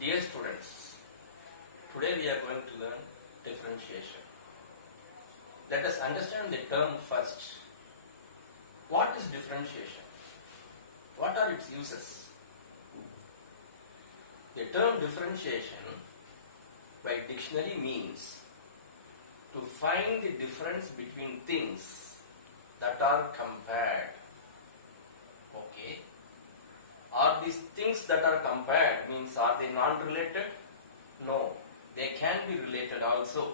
Dear students, today we are going to learn differentiation. Let us understand the term first. What is differentiation? What are its uses? The term differentiation by dictionary means to find the difference between things that are compared. Okay? Are these things that are compared means are they non-related? No, they can be related also.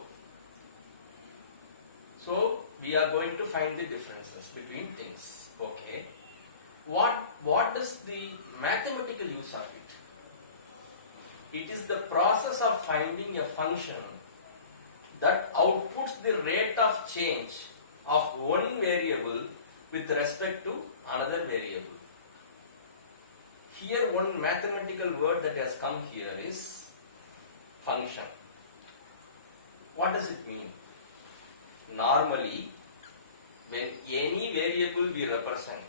So we are going to find the differences between things. Okay. What is the mathematical use of it? It is the process of finding a function that outputs the rate of change of one variable with respect to another variable. Here one mathematical word that has come here is function. What does it mean? Normally, when any variable we represent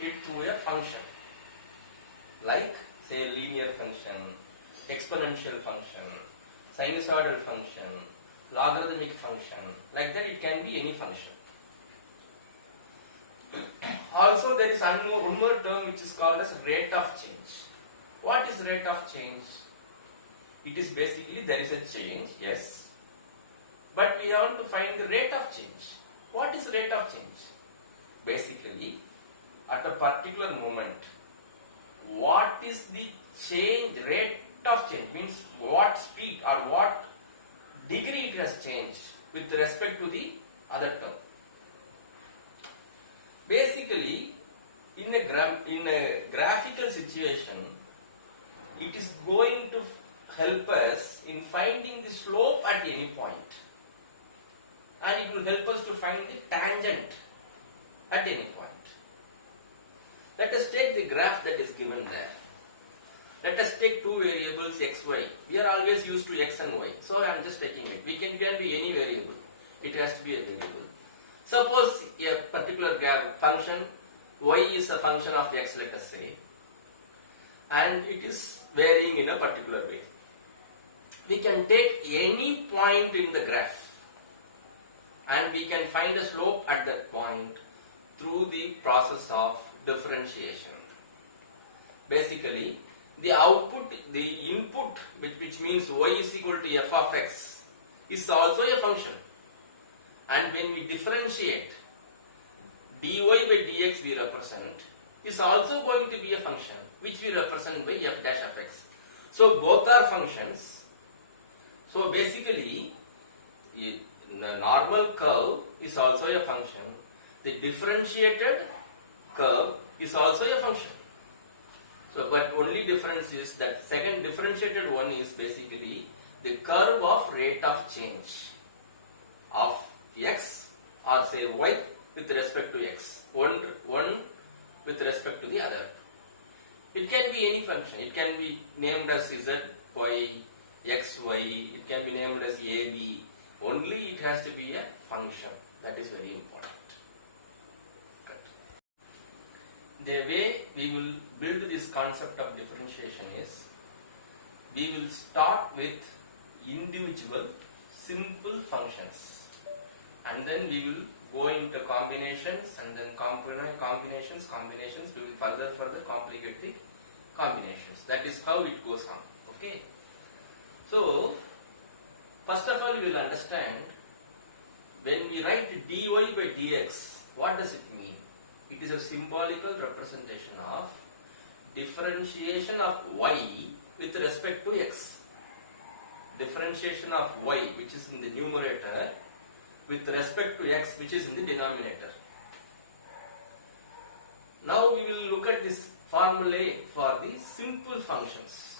it through a function. Like say a linear function, exponential function, sinusoidal function, logarithmic function. Like that it can be any function. Also there is one more term which is called as rate of change. What is rate of change? It is basically there is a change, yes. But we want to find the rate of change. What is rate of change? Basically, at a particular moment, what is the change, rate of change? Means what speed or what degree it has changed with respect to the other term. Basically, in a graphical situation, it is going to help us in finding the slope at any point. And it will help us to find the tangent at any point. Let us take the graph that is given there. Let us take two variables x, y. We are always used to x and y. So I am just taking it. It can be any variable. It has to be a variable. Suppose a particular function y is a function of x, let us say, and it is varying in a particular way. We can take any point in the graph and we can find a slope at that point through the process of differentiation. Basically, the output, the input, which means y is equal to f of x, is also a function. And when we differentiate, dy by dx we represent is also going to be a function which we represent by f dash of x. So both are functions. So basically, the normal curve is also a function. The differentiated curve is also a function. So, but only difference is that second differentiated one is basically the curve of rate of change of x or say y with respect to x. One with respect to the other. It can be any function. It can be named as z, y, x, y. It can be named as a, b. Only it has to be a function. That is very important. Good. The way we will build this concept of differentiation is, we will start with individual simple functions and then we will go into combinations and then combinations, we will further complicate the combinations. That is how it goes on. Okay. So, first of all, we will understand when we write dy by dx, what does it mean? It is a symbolical representation of differentiation of y with respect to x. Differentiation of y, which is in the numerator, with respect to x, which is in the denominator. Now we will look at this formulae for the simple functions.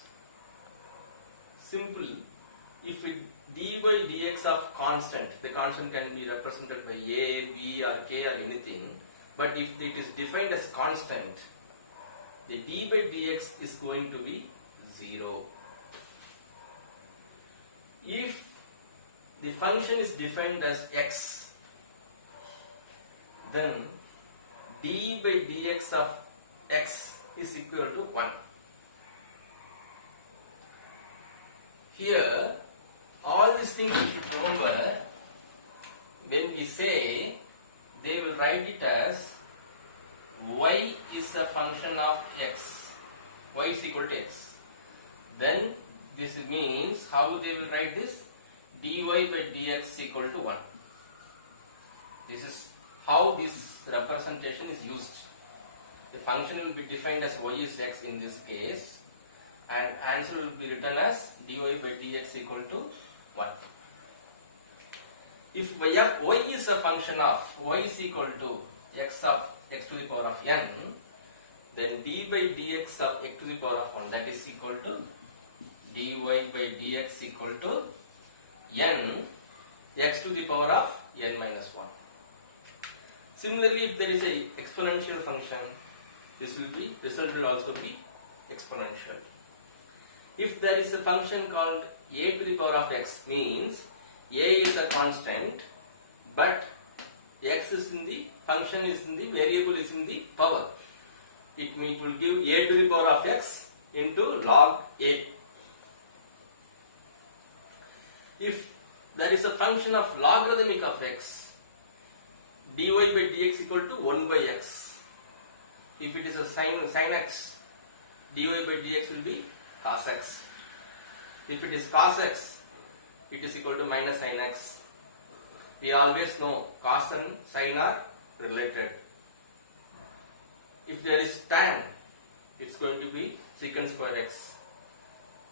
Simple, if it dy by dx of constant, the constant can be represented by a, b or k or anything, but if it is defined as constant, the d by dx is going to be 0. If the function is defined as x, then d by dx of x is equal to 1. write it as y is a function of x. Y is equal to x. Then this means how they will write this? Dy by dx equal to 1. This is how this representation is used. The function will be defined as y is x in this case, and answer will be written as dy by dx equal to 1. If y is a function of y is equal to x of x to the power of n, then d by dx of x to the power of 1, that is equal to dy by dx equal to n x to the power of n minus 1. Similarly, if there is a exponential function, this result will also be exponential. If there is a function called a to the power of x, means a is a constant, but x is in the function is in the variable is in the power. It will give a to the power of x into log a. If there is a function of logarithmic of x, dy by dx equal to 1 by x. If it is a sin x, dy by dx will be cos x. If it is cos x, it is equal to minus sin x. We always know cos and sin are related. If there is tan, it's going to be secant square x.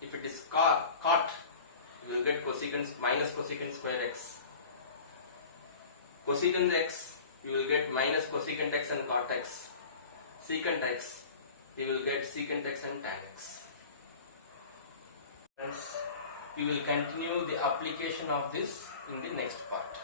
If it is cot, you will get cosecant minus cosecant square x. Cosecant x, you will get minus cosecant x and cot x. Secant x, you will get secant x and tan x. Friends, we will continue the application of this in the next part.